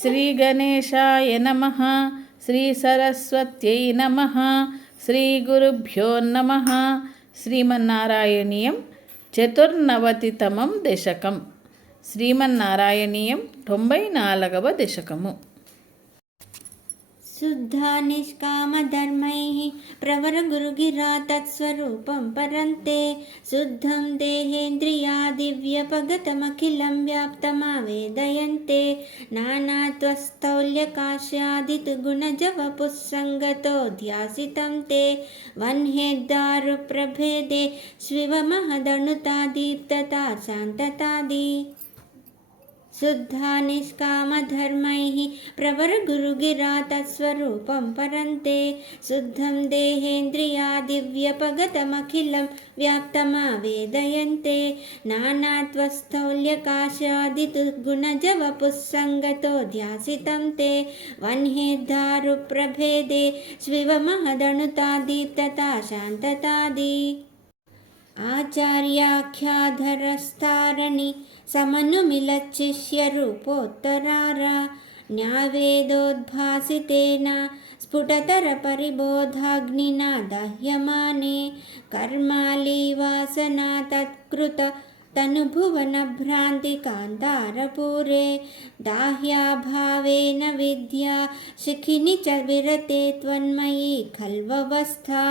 శ్రీగణేశాయ నమ శ్రీ సరస్వత్యై నమ శ్రీ గురుభ్యో నమ. శ్రీమన్నారాయణీయం చతుర్నవతితమం దశకం. శ్రీమన్నారాయణీయం తొంభై నాలుగవ దశకము. शुद्धा निष्कामधर्मैः प्रवरगुरुगिरा तत्स्वरूपं परन्ते, शुद्धं देहेन्द्रियादिव्यपगतमखिलं व्याप्तमावेदयन्ते। नानात्वस्थौल्यकाश्यादितुगुणजवपुस्सङ्गतो ध्यासितं ते। वह्नेद्दारुप्रभेदे स्विवमहदणुता दीप्तता शान्ततादि। शुद्धा निष्कामधर्मैः प्रवरगुरुगिरा तत्स्वरूपं परन्ते शुद्धं देहेन्द्रियादिव्यपगतमखिलं व्याप्तमावेदयन्ते नानात्वस्थौल्यकाशादितुगुणजवपुस्सङ्गतो ध्यासितं ते वह्नेद्दारुप्रभेदे स्विवमहदणुता दीप्तता शान्ततादि आचार्याख्याधरस्तारणि समनुमिलच्छिष्यरूपोत्तरारा न्यायवेदोद्भासितेन स्फुटतरपरिबोधाग्निना दह्यमाने कर्मालीवासना तत्कृत तनुभुवनभ्रान्तिकान्तारपूरे दाह्याभावेन विद्या शिखिनि च विरते त्वन्मयी खल्ववस्था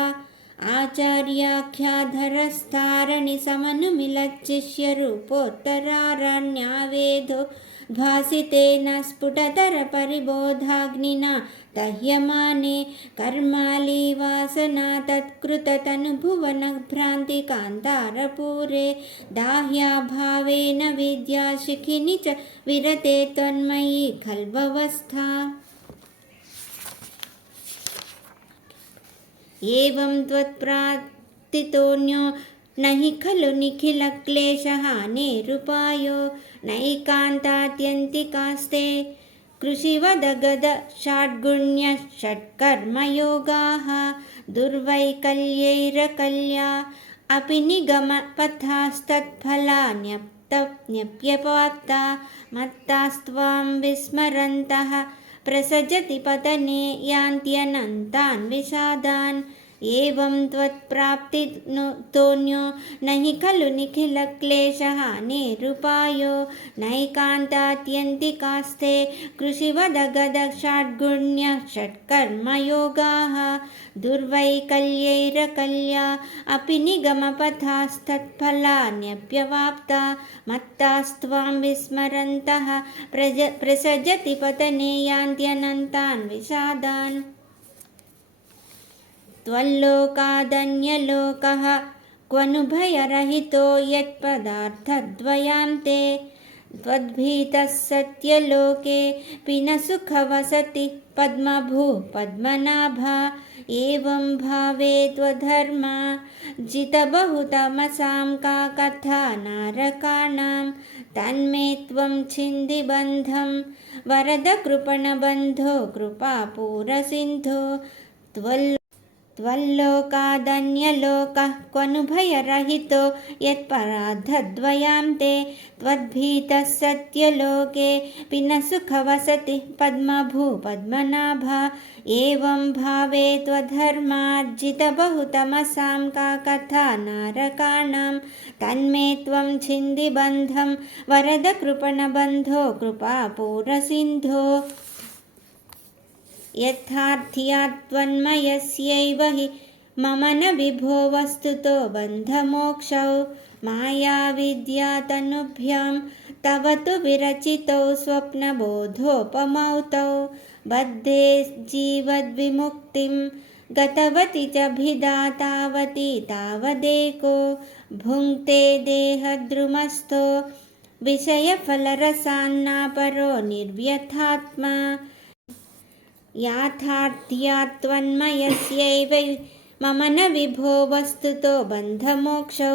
आचार्याख्याधरस्तारणिसमनुमिलच्छिष्यरूपोत्तरारण्यावेदो भासितेन स्फुटतरपरिबोधाग्निना दह्यमाने कर्मालीवासना तत्कृततनुभुवनभ्रान्तिकान्तारपूरे दाह्याभावेन विद्याशिखिनि च विरते त्वन्मयी खल्ववस्था एवं त्वत्प्राप्तितोऽन्यो न हि खलु निखिलक्लेशहानेरुपायो नैकान्तात्यन्तिकास्ते कृषिवदगद षट्कर्मयोगाः दुर्वैकल्यैरकल्या अपि निगमपथास्तत्फलान्यप्तन्यप्यपाप्ता मत्तास्त्वां विस्मरन्तः प्रसजति पतने यान्त्यनन्तान् विषादान् एवं त्वत्प्राप्तितोऽन्यो न हि खलु निखिलक्लेशहानेरुपायो नैकान्तात्यन्तिकास्ते कृषिवदगदषड्गुण्यः षट्कर्मयोगाः, दुर्वैकल्यैरकल्या, अपि निगमपथास्तत्फलान्यप्यवाप्ता, मत्तास्त्वां विस्मरन्तः, प्रज प्रसजति पतने यान्त्यनन्तान् विषादान्। त्वल्लोकादन्यलोकः क्वनुभयरहितो यत्पदार्थद्वयां ते। त्वद्भीतः सत्यलोके न सुखवसति पद्मभू पद्मनाभा एवं भावे त्वधर्मा जितबहुतमसां का कथा नारकाणां। तन्मे त्वं छिन्दिबन्धं वरदकृपणबन्धो कृपापूरसिन्धो। त्वल् त्वल्लोकादन्यलोकः क्वनुभयरहितो यत्पराधद्वयां ते त्वद्भीतः सत्यलोके न सुखवसति पद्मभू पद्मनाभा एवं भावे त्वधर्मार्जितबहुतमसां का कथा नारकाणां तन्मे त्वं छिन्दिबन्धं वरदकृपणबन्धो कृपापूरसिन्धो यथार्थ्यात्वन्मयस्यैव हि मम न विभो वस्तुतो बन्धमोक्षौ। मायाविद्यातनुभ्यां तव तु विरचितौ स्वप्नबोधोपमौ तौ बद्धे जीवद्विमुक्तिं गतवती च भिदा तावती तावदेको। भुङ्क्ते देहद्रुमस्थो विषयफलरसान्नापरो निर्व्यथात्मा। याथार्थ्यात्वन्मयस्यैव मम न विभो वस्तुतो बन्धमोक्षौ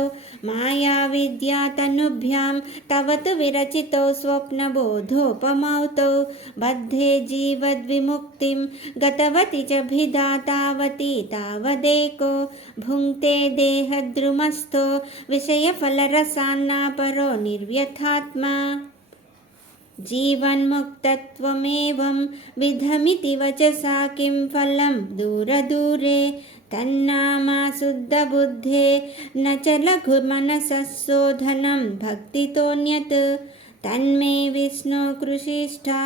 मायाविद्यातनुभ्यां तव तु विरचितौ स्वप्नबोधोपमौ तौ बद्धे जीवद्विमुक्तिं गतवती च भिदा तावती तावदेको भुङ्क्ते देहद्रुमस्थो विषयफलरसान्नापरो निर्व्यथात्मा जीवन्मुक्तत्वमेवं विधमिति वचसा किं फलं दूरदूरे तन्नामा शुद्धबुद्धे न च लघुमनसः शोधनं भक्तितोऽन्यत् तन्मे विष्णुकृषिष्ठा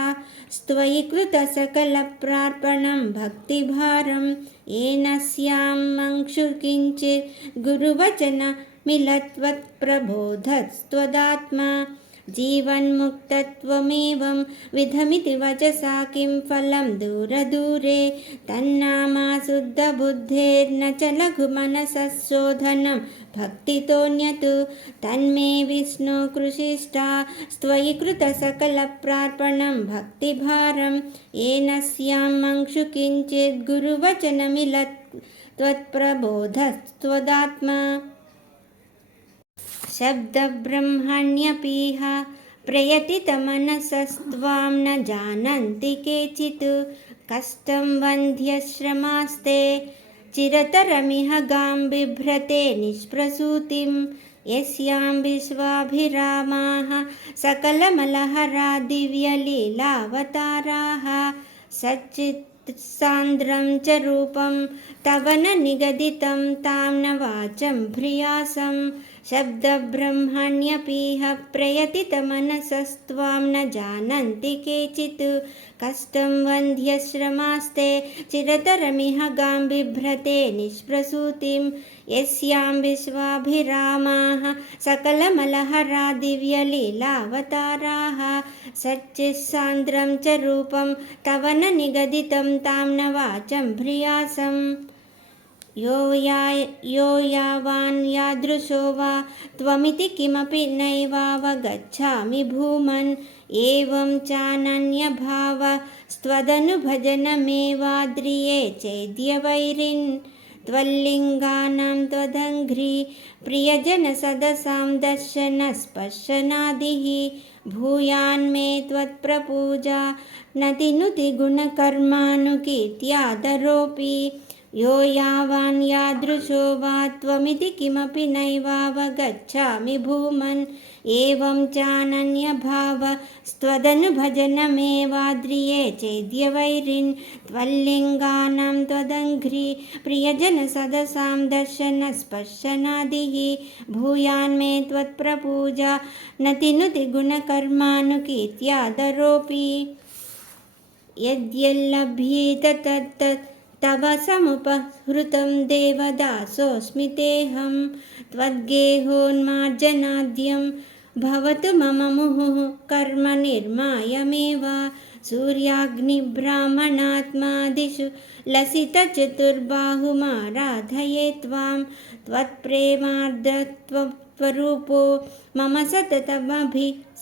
स्त्वयि कृतसकलप्रार्पणं भक्तिभारं येन स्यां मंक्षु किञ्चित् गुरुवचनमिलत्वत्प्रबोधस्त्वदात्मा जीवन्मुक्तत्वमेवं विधमिति वचसा किं फलं दूरदूरे तन्नामा शुद्धबुद्धेर्न च लघुमनसः शोधनं भक्तितोऽन्यत्, तन्मे विष्णुकृषिष्ठा स्त्वयि कृतसकलप्रार्पणं भक्तिभारं, येन स्यां मंक्षु किञ्चिद्गुरुवचनमिलत् त्वत्प्रबोधस्त्वदात्मा। शब्दब्रह्मण्यपीह प्रयतितमनसस्त्वां न जानन्ति केचित् कष्टं वन्ध्यश्रमास्ते चिरतरमिह गां बिभ्रते निष्प्रसूतिं यस्यां विश्वाभिरामाः सकलमलहरा दिव्यलीलावताराः सच्चित् सान्द्रं च रूपं तव न निगदितं तां न वाचं भ्रियासं शब्दब्रह्मण्यपीह प्रयतितमनसस्त्वां न जानन्ति केचित् कष्टं वन्ध्यश्रमास्ते चिरतरमिह गां बिभ्रते निष्प्रसूतिं यस्यां विश्वाभिरामाः सकलमलहरा दिव्यलीलावताराः सच्चित्सान्द्रं च रूपं तव न निगदितं तां न वाचं भ्रियासम् यो या यो यावान् यादृशो वा त्वमिति किमपि नैवावगच्छामि भूमन् एवं चानन्यभावस्त्वदनुभजनमेवाद्रिये चेद्यवैरिन् त्वल्लिङ्गानां त्वदङ्घ्रि प्रियजनसदसां दर्शनस्पर्शनादिः भूयान्मे त्वत्प्रपूजा नतिनुति गुणकर्मानुकीर्त्यादरोऽपि यो यावान् यादृशो वा त्वमिति किमपि नैवावगच्छामि भूमन् एवं चानन्यभावस्त्वदनुभजनमेवाद्रिये चेद्यवैरिन् त्वल्लिङ्गानां त्वदङ्घ्रि प्रियजनसदसां दर्शनस्पर्शनादिः भूयान्मे त्वत्प्रपूजा नतिनुति गुणकर्मानुकीर्त्यादरोऽपि यद्यल्लभ्येत तत्तत् तव समुपहृतं देवदासोऽस्मि तेऽहं त्वद्गेहोन्मार्जनाद्यं भवतु मम मुहुः कर्म निर्मायमेव सूर्याग्निब्राह्मणात्मादिषु लसितचतुर्बाहुमाराधये त्वां त्वत्प्रेमार्द्रत्वरूपो मम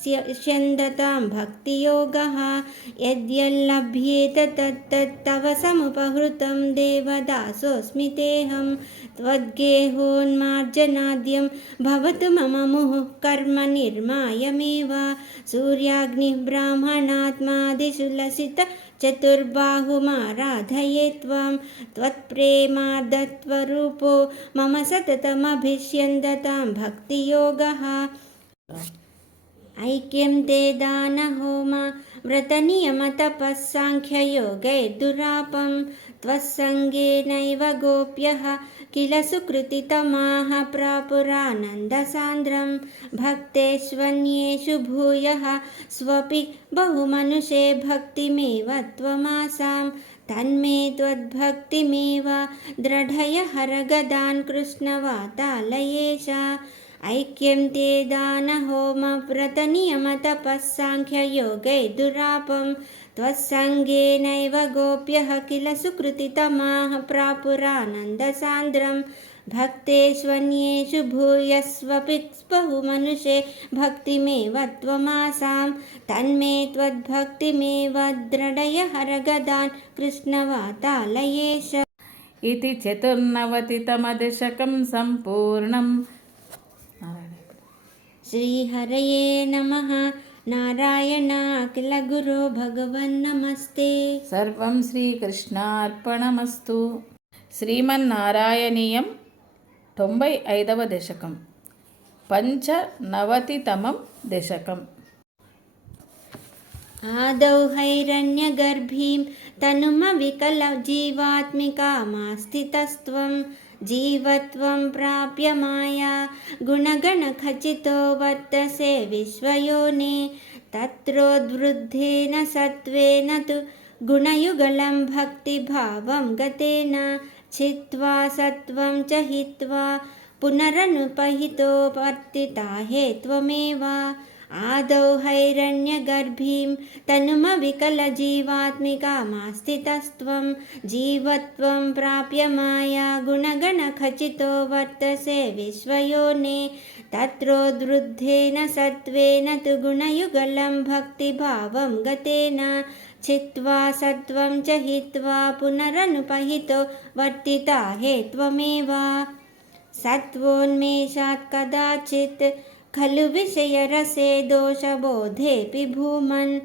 सततमभिष्यन्दतां भक्तियोगः यद्यल्लभ्येत तत्तत्तव समुपहृतं देवदासोऽस्मि तेऽहं, त्वद्गेहोन्मार्जनाद्यं भवतु मम मुहुः कर्म निर्मायमेव। सूर्याग्निब्राह्मणात्मादिषु लसित चतुर्बाहुमाराधये त्वां त्वत्प्रेमार्दत्वरूपो मम सततमभिष्यन्दतां भक्तियोगः। ऐक्यं ते दानहोम व्रतनियमतपः साङ्ख्ययोगैर्दुरापं त्वत्सङ्गेनैव गोप्यः किल सुकृतितमाः प्रापुरानन्दसान्द्रं। भक्तेष्वन्येषु भूयः स्वपि बहुमनुषे भक्तिमेव त्वमासां। तन्मे त्वद्भक्तिमेव दृढय हरगदान् कृष्णवातालयेश ఐక్యం తే దాన హోమ వ్రత నియమ తపస్సాంఖ్యయోగై దురాపం త్వత్సంగేనైవ గోప్యః కిల సుకృతితమాః ప్రాపురానందసాంద్రం భక్తేష్వన్యేషు భూయస్వపి బహుమనుషే భక్తిమేవ త్వమాసాం తన్మే త్వద్భక్తిమేవ ద్రడయ హరగదాన్ కృష్ణవాతాలయేష ఇది చతుర్నవతితమదశకం సంపూర్ణం श्रीहरये नमः नारायण अखिलगुरो भगवन्नमस्ते సర్వం శ్రీకృష్ణార్పణమస్తు శ్రీమన్నారాయణీయం తొంభై ఐదవ దశకం పంచనవతితమం దశకం आदौ हैरण्यगर्भीं तनुमविकलजीवात्मिकामास्थितस्त्वं जीवत्वं प्राप्य माया गुणगणखचितो वर्तसे विश्वयोने तत्रोद्वृद्धेन सत्त्वेन तु गुणयुगलं भक्तिभावं गतेन छित्त्वा सत्त्वं च हित्वा पुनरनुपहितो वर्तिता हे त्वमेव आदौ हैरण्यगर्भीं तनुमविकलजीवात्मिकामास्थितस्त्वं जीवत्वं प्राप्य माया गुणगणखचितो वर्तसे विश्वयोने तत्रोद्वृद्धेन सत्त्वेन तु गुणयुगलं भक्तिभावं गतेन छित्त्वा सत्त्वं च हित्वा पुनरनुपहितो वर्तिता हे त्वमेव। सत्त्वोन्मेषात् कदाचित् खलु विषयरसे दोषबोधेऽपि भूमन्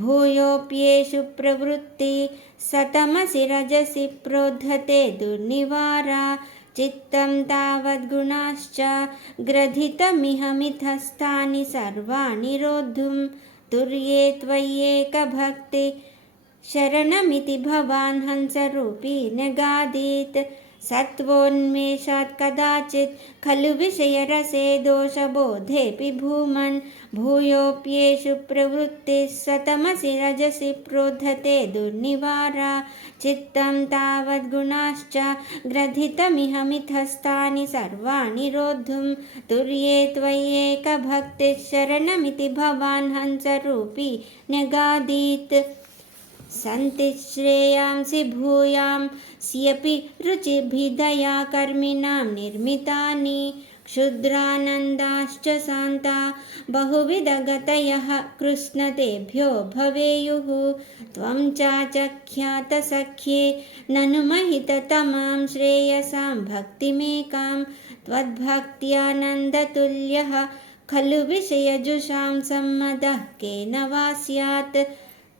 भूयोऽप्येषु प्रवृत्ति सतमसि रजसि प्रोद्धते दुर्निवारा चित्तं तावद्गुणाश्च ग्रथितमिह मिथस्थानि सर्वाणि रोद्धुं तुर्ये त्वय्येकभक्ति शरणमिति भवान् हंसरूपी न्यगादीत् सत्त्वोन्मेषात् कदाचित् खलु विषयरसे दोषबोधेऽपि भूमन् भूयोऽप्येषु प्रवृत्तिः सतमसि रजसि प्रोद्धते दुर्निवारा चित्तं तावद्गुणाश्च ग्रथितमिह मिथस्थानि सर्वाणि रोद्धुं तुर्ये त्वय्येकभक्तिः शरणमिति भवान् हंसरूपी न्यगादीत् सन्ति श्रेयांसि भूयां स्यपि रुचिभिदया कर्मिणां निर्मितानि, क्षुद्रानन्दाश्च शान्ता, बहुविधगतयः कृष्णतेभ्यो भवेयुः, त्वं चाचख्यातसख्ये ननु महिततमां श्रेयसां भक्तिमेकां, त्वद्भक्त्यानन्दतुल्यः खलु विषयजुषां सम्मदः केन वा स्यात्।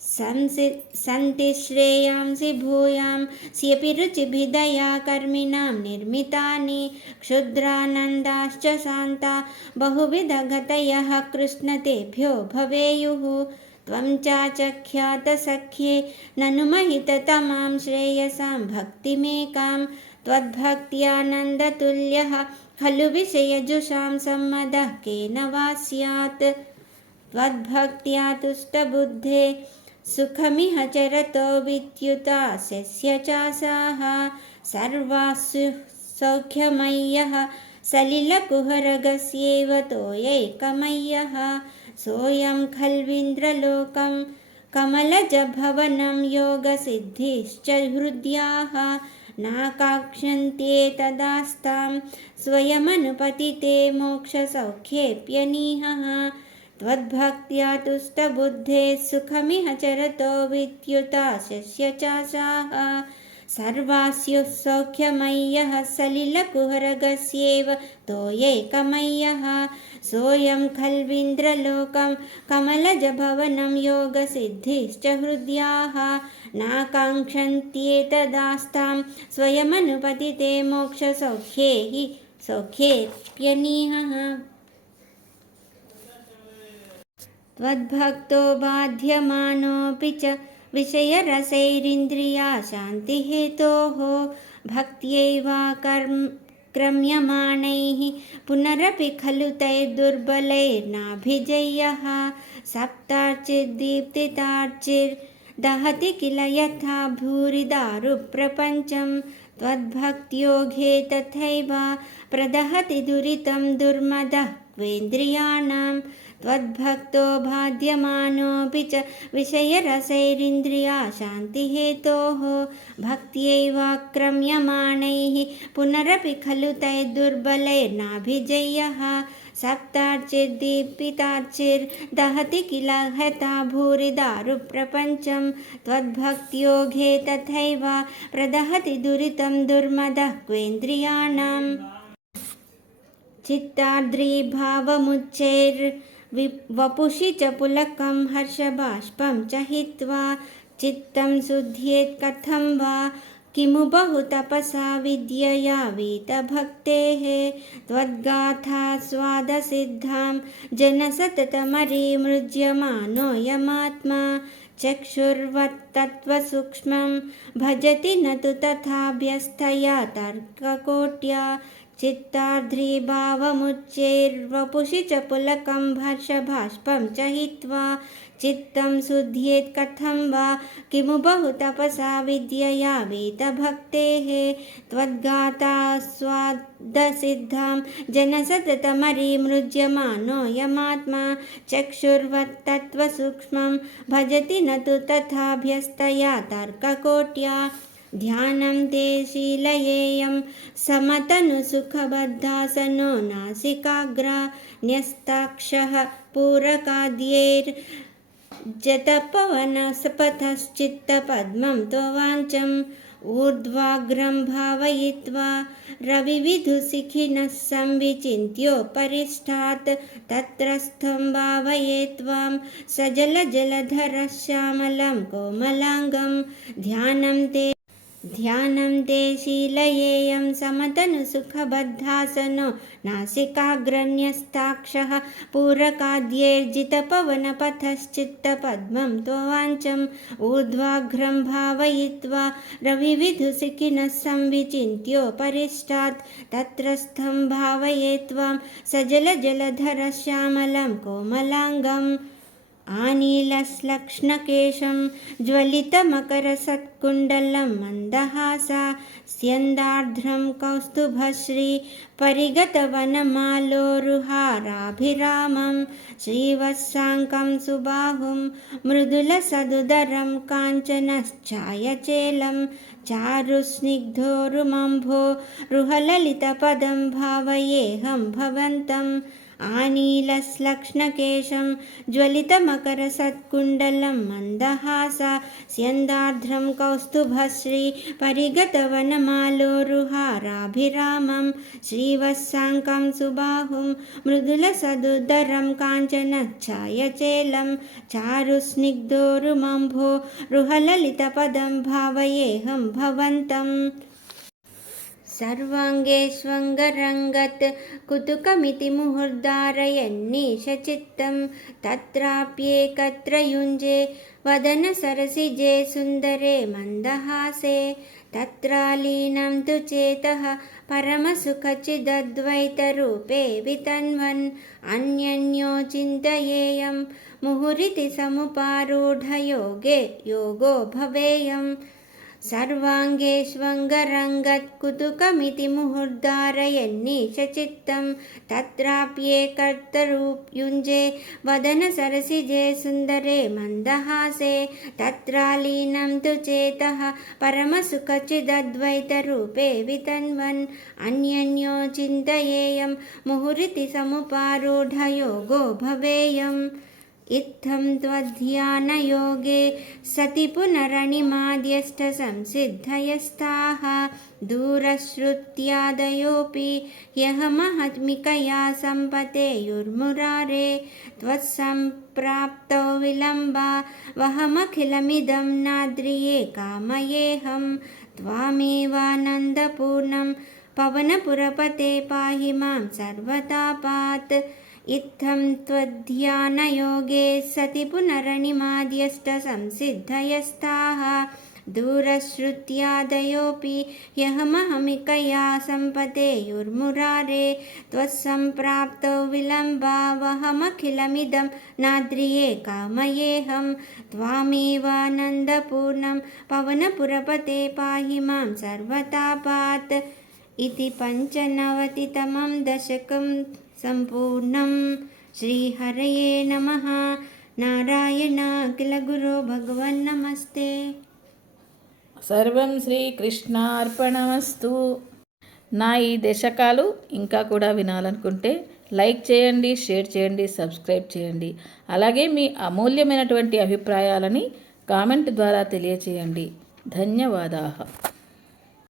सन्ति श्रेयांसि भूयां, स्यपि रुचिभिदया कर्मिणां निर्मितानि, क्षुद्रानन्दाश्च शान्ता, बहुविधगतयः कृष्णतेभ्यो भवेयुः। त्वं चाचख्यातसख्ये ननु महिततमां श्रेयसां भक्तिमेकां, त्वद्भक्त्यानन्दतुल्यः खलु विषयजुषां सम्मदः केन वा स्यात्। त्वद्भक्त्या तुष्टबुद्धे सुखमिह चरतो विद्युतास्य चासाः सर्वासु सौख्यमय्यः सलिलकुहरगस्येव तोयैकमय्यः सोऽयं खल्विन्द्रलोकं कमलजभवनं योगसिद्धिश्च हृद्याः नाकाङ्क्षन्त्येतदास्तां स्वयमनुपतिते मोक्षसौख्येऽप्यनीहः त्वद्भक्त्या तुष्टबुद्धे सुखमिह चरतो विद्युता शस्य चासाः सर्वास्युः सौख्यमय्यः सलिलकुहरगस्येव तोयैकमय्यः सोऽयं खल्विन्द्रलोकं कमलजभवनं योगसिद्धिश्च हृद्याः। नाकाङ्क्षन्त्येतदास्तां स्वयमनुपतिते मोक्षसौख्ये हि सौख्येऽप्यनीहः। त्वद्भक्तो बाध्यमानोऽपि च विषयरसैरिन्द्रिया शान्तिहेतोः भक्त्यैवा कर्म क्रम्यमाणैः पुनरपि खलु तैर्दुर्बलैर्नाभिजय्यः सप्तार्चिद्दीप्तितार्चिर्दहति किल यथा भूरिदारुप्रपञ्चं त्वद्भक्त्योगे तथैव प्रदहति दुरितं दुर्मदः क्वेन्द्रियाणां त्वद्भक्तो बाध्यमानोऽपि च विषयरसैरिन्द्रिया शान्तिहेतोः भक्त्यैवाक्रम्यमाणैः पुनरपि खलु तैर्दुर्बलैर्नाभिजय्यः सप्तार्चिर्दीपितार्चिर्दहति किल हता भूरिदारुप्रपञ्चं त्वद्भक्त्योगे तथैव प्रदहति दुरितं दुर्मदः क्वेन्द्रियाणाम् चित्ताद्रीभावमुच्चैर् वि वपुषि च पुलकं हर्षबाष्पं च हित्वा चित्तं शुध्येत् कथं वा? किमु बहु तपसा विद्यया वीतभक्तेः? त्वद्गाथा स्वादसिद्धां जनसततमरीमृज्यमानोऽयमात्मा चक्षुर्वत्तत्त्वसूक्ष्मं भजति न तु तथाभ्यस्तया तर्ककोट्या चित्तार्द्रीभावमुच्चैर्वपुषि च पुलकं हर्षभाष्पं च हित्वा चित्तं शुध्येत् कथं वा किमु बहु तपसा विद्यया वीतभक्तेः त्वद्गाता स्वादसिद्धां जनसततमरीमृज्यमानोऽयमात्मा चक्षुर्वत्तत्त्वसूक्ष्मं भजति न तु तथाभ्यस्तया तर्ककोट्या ध्यानं ते शीलयेयं समतनुसुखबद्धासनो नासिकाग्रा न्यस्ताक्षः पूरकाद्यैर्जतपवनसपथश्चित्तपद्मं त्ववाञ्चम् ऊर्ध्वाग्रं भावयित्वा रविविधुशिखिनः संविचिन्त्योपरिष्ठात् तत्रस्थं भावये त्वां सजलजलधरः कोमलाङ्गं ध्यानं ते ध्यानं ते शीलयेयं समतनुसुखबद्धासनो नासिकाग्रन्यस्ताक्षः पूरकाद्यैर्जितपवनपथश्चित्तपद्मं त्ववाञ्चम् ऊर्ध्वाघ्रं भावयित्वा रविविधुसिखिनः संविचिन्त्योपरिष्टात् तत्रस्थं भावये त्वां सजलजलधरः श्यामलं कोमलाङ्गम् आनीलश्लक्ष्णकेशं ज्वलितमकरसत्कुण्डलं मन्दहासा स्यन्दार्ध्रं कौस्तुभश्री परिगतवनमालोरुहाराभिरामं श्रीवत्साङ्कं सुबाहुं मृदुलसदुदरं काञ्चनश्चायचेलं चारुस्निग्धोरुमम्भो रुहललितपदं भावयेऽहं भवन्तम् आनीलश्लक्ष्णकेशं ज्वलितमकरसत्कुण्डलं मन्दहासा स्यन्दार्ध्रं कौस्तुभश्री परिगतवनमालोरुहाराभिरामं श्रीवत्साङ्कं सुबाहुं मृदुलसदुदरं काञ्चनच्छायचेलं चारुस्निग्धोरुमम्भो रुहललितपदं भावयेऽहं भवन्तम् सर्वाङ्गेष्वङ्गरङ्गत् कुतुकमिति मुहुर्धारयन्नीशचित्तं तत्राप्येकत्र युञ्जे वदनसरसिजे सुन्दरे मन्दहासे तत्रालीनं तु चेतः परमसुखचिदद्वैतरूपे वितन्वन् अन्यन्यो चिन्तयेयं मुहुरिति समुपारूढयोगे योगो भवेयम् सर्वाङ्गेष्वङ्गरङ्गत्कुतुकमिति मुहुर्धारयन्नीशचित्तं तत्राप्येकर्तरूप्युञ्जे वदनसरसिजे सुन्दरे मन्दहासे तत्रालीनं तु चेतः परमसुखचिदद्वैतरूपे वितन्वन् अन्यन्यो चिन्तयेयं मुहुरिति समुपारूढयोगो भवेयम् इत्थं त्वध्यानयोगे सति पुनरणिमाद्यष्टसंसिद्धयस्ताः दूरश्रुत्यादयोऽपि ह्यहमहत्मिकया सम्पतेयुर्मुरारे त्वत्सम्प्राप्तौ विलम्बा वहमखिलमिदं नाद्रिये कामयेऽहं त्वामेवानन्दपूर्णं पवनपुरपते पाहि मां सर्वतापात् इत्थं त्वध्यानयोगे सति पुनरणिमाद्यष्टसंसिद्धयस्ताः दूरश्रुत्यादयोऽपि ह्यहमहमिकया सम्पतेयुर्मुरारे त्वत्सम्प्राप्तौ विलम्बावहमखिलमिदं नाद्रिये कामयेऽहं त्वामेवानन्दपूर्णं पवनपुरपते पाहि मां सर्वतापात् इति पञ्चनवतितमं दशकं सम्पूर्णं श्रीहरये नमः नारायण अखिलगुरो भगवन्नमस्ते సర్వం శ్రీకృష్ణార్పణమస్తు నా ఈ దశకాలు ఇంకా కూడా వినాలనుకుంటే లైక్ చేయండి షేర్ చేయండి సబ్స్క్రైబ్ చేయండి అలాగే మీ అమూల్యమైనటువంటి అభిప్రాయాలని కామెంట్ ద్వారా తెలియచేయండి ధన్యవాదాలు